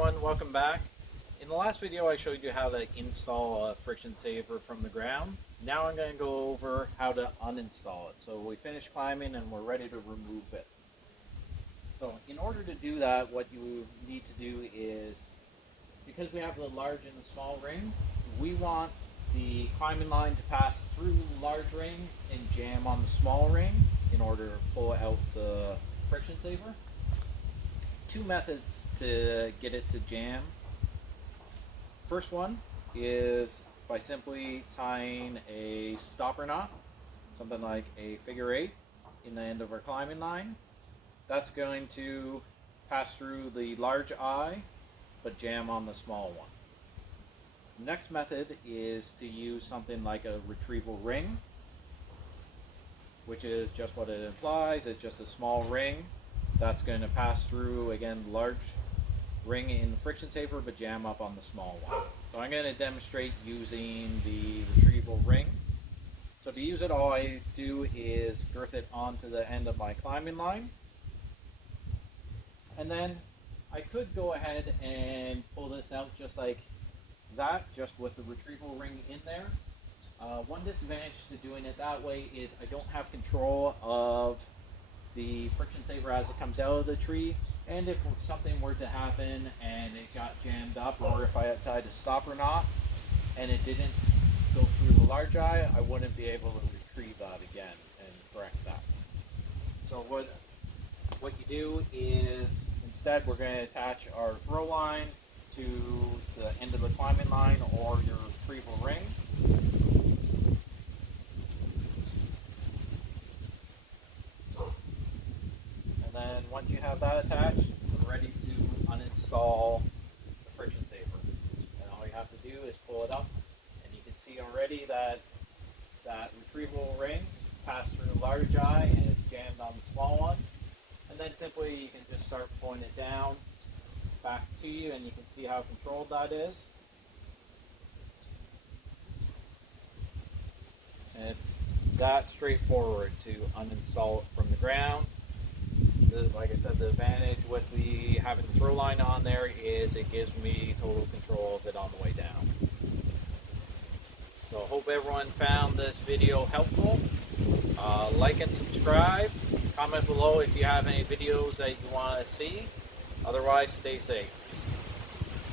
everyone, welcome back. In the last video I showed you how to install a friction saver from the ground. Now I'm going to go over how to uninstall it. So we finished climbing and we're ready to remove it. So in order to do that, what you need to do is, because we have the large and the small ring, we want the climbing line to pass through the large ring and jam on the small ring in order to pull out the friction saver. Two methods to get it to jam. First one is by simply tying a stopper knot, something like a figure 8, in the end of our climbing line. That's going to pass through the large eye but jam on the small one. Next method is to use something like a retrieval ring, which is just what it implies. It's just a small ring that's going to pass through, again, large ring in the friction saver but jam up on the small one. So I'm going to demonstrate using the retrieval ring. So to use it, all I do is girth it onto the end of my climbing line, and then I could go ahead and pull this out just like that, just with the retrieval ring in there. One disadvantage to doing it that way is I don't have control of the friction saver as it comes out of the tree, and if something were to happen and it got jammed up, or if I had tied a stopper knot and it didn't go through the large eye, I wouldn't be able to retrieve that again and correct that. So what you do is, instead, we're going to attach our throw line to the end of the climbing line or your retrieval ring. And then once you have that attached, we're ready to uninstall the friction saver. And all you have to do is pull it up, and you can see already that that retrieval ring passed through the large eye and it's jammed on the small one. And then simply you can just start pulling it down back to you, and you can see how controlled that is. And it's that straightforward to uninstall it from the ground. Like I said, the advantage with having the throw line on there is it gives me total control of it on the way down. So I hope everyone found this video helpful. Like and subscribe. Comment below if you have any videos that you want to see. Otherwise, stay safe.